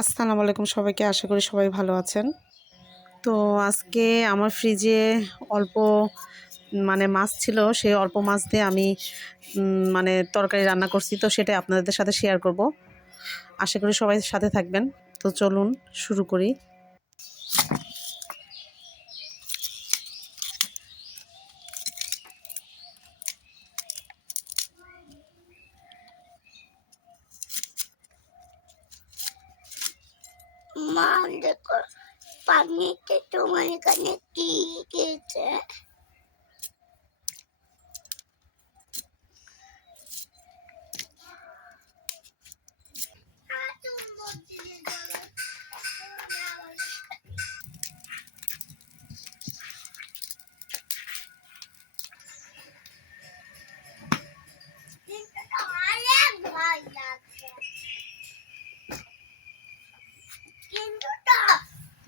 আসসালামু আলাইকুম সবাইকে, আশা করি সবাই ভালো আছেন। তো আজকে আমার ফ্রিজে অল্প মানে মাছ ছিল, সেই অল্প মাছ দিয়ে আমি মানে তরকারি রান্না করছি, তো সেটা আপনাদের সাথে শেয়ার করব। আশা করি সবাই সাথে থাকবেন। তো চলুন, শুরু করি। মা দেখো পানিতে তোমার এখানে কি গেছে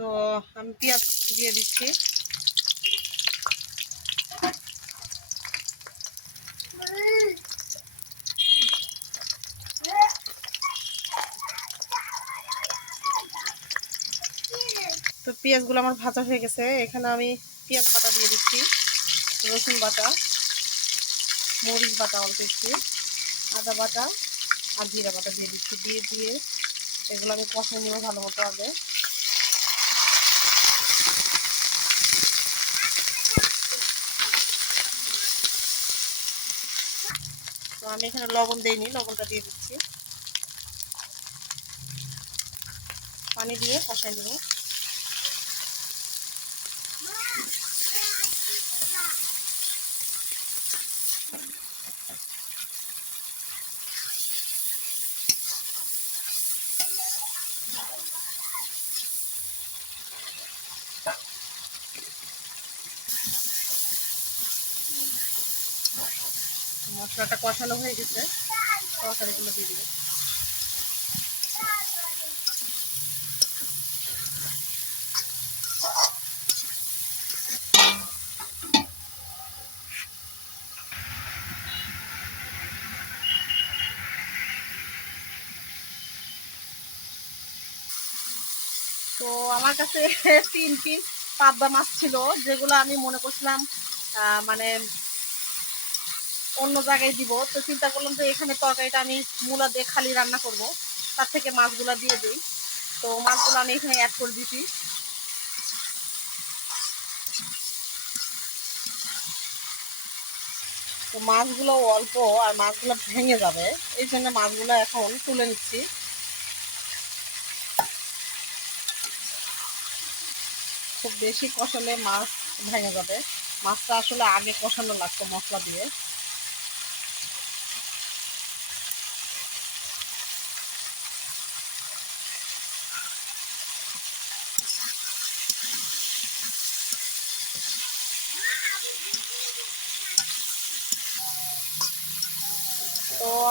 তো আমি পেঁয়াজ দিয়ে দিচ্ছি। তো পেঁয়াজগুলো আমার ভাজা হয়ে গেছে। এখানে আমি পেঁয়াজ বাটা দিয়ে দিচ্ছি, রসুন বাটা, মরিচ বাটা অল্প একটু, আদা বাটা আর জিরা বাটা দিয়ে দিচ্ছি। দিয়ে দিয়ে এগুলো আমি কষে নিব ভালো মতো আগে। আমি এখানে লবণ দিইনি লবণটা দিয়ে দিচ্ছি। পানি দিয়ে কষাই দেবো মশলাটা কষানো হয়ে গেছে। তরকারিগুলো দিয়ে দিবে। তো আমার কাছে তিন পিস পাবদা মাছ ছিল, যেগুলো আমি মনে করছিলাম মানে অন্য জায়গায় দিব। তো চিন্তা করলাম যে এখানে তরকারিটা আমি মূলা দিয়ে খালি রান্না করব। তার থেকে মাছগুলো দিয়ে দিই। তো মাছগুলো আমি এখানে অ্যাড করে দিছি। তো মাছগুলো অল্প আর মাছগুলো ভেঙে যাবে। এই জন্য মাছগুলো এখন তুলে নিচ্ছি। খুব বেশি কষালে মাছ ভেঙে যাবে। মাছটা আসলে আগে কষানো লাগতো মশলা দিয়ে।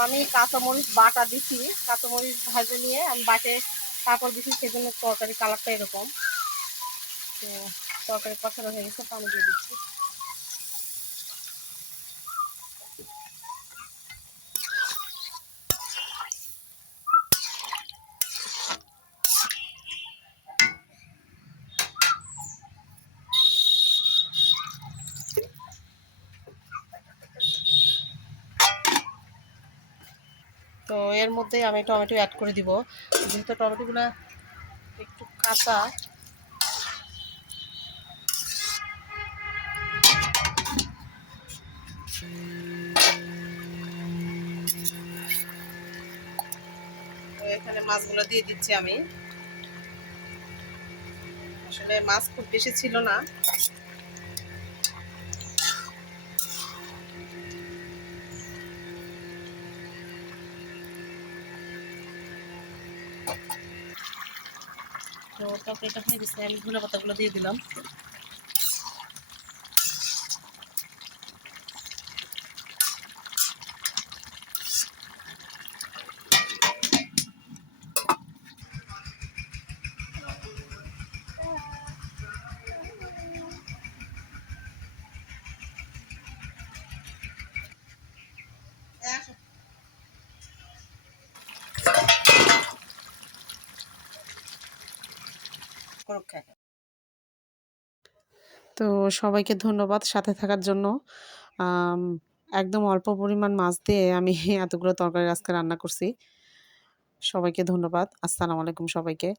আমি কাঁচামরিচ, বাটা দিছি। কাঁচামরিচ ভাজে নিয়ে আমি বাটে তারপর দিছি, সেজন্য তরকারি কালারটা এরকম। তো তরকারি কষানো হয়ে গেছে, তো আমি দিয়ে দিচ্ছি। তো এর মধ্যে আমি টমেটো অ্যাড করে দিব। যেহেতু টমেটোগুলো একটু কাঁচা এখানে মাছগুলো দিয়ে দিচ্ছি আমি। আসলে মাছ খুব বেশি ছিল না। তো তরকারিটা হয়ে গেছে আমি ধুলো পাতাগুলো দিয়ে দিলাম। করুক তো সবাইকে ধন্যবাদ সাথে থাকার জন্য। একদম অল্প পরিমাণ মাছ দিয়ে আমি এতগুলো তরকারি আজকে রান্না করছি। সবাইকে ধন্যবাদ। আসসালামু আলাইকুম সবাইকে।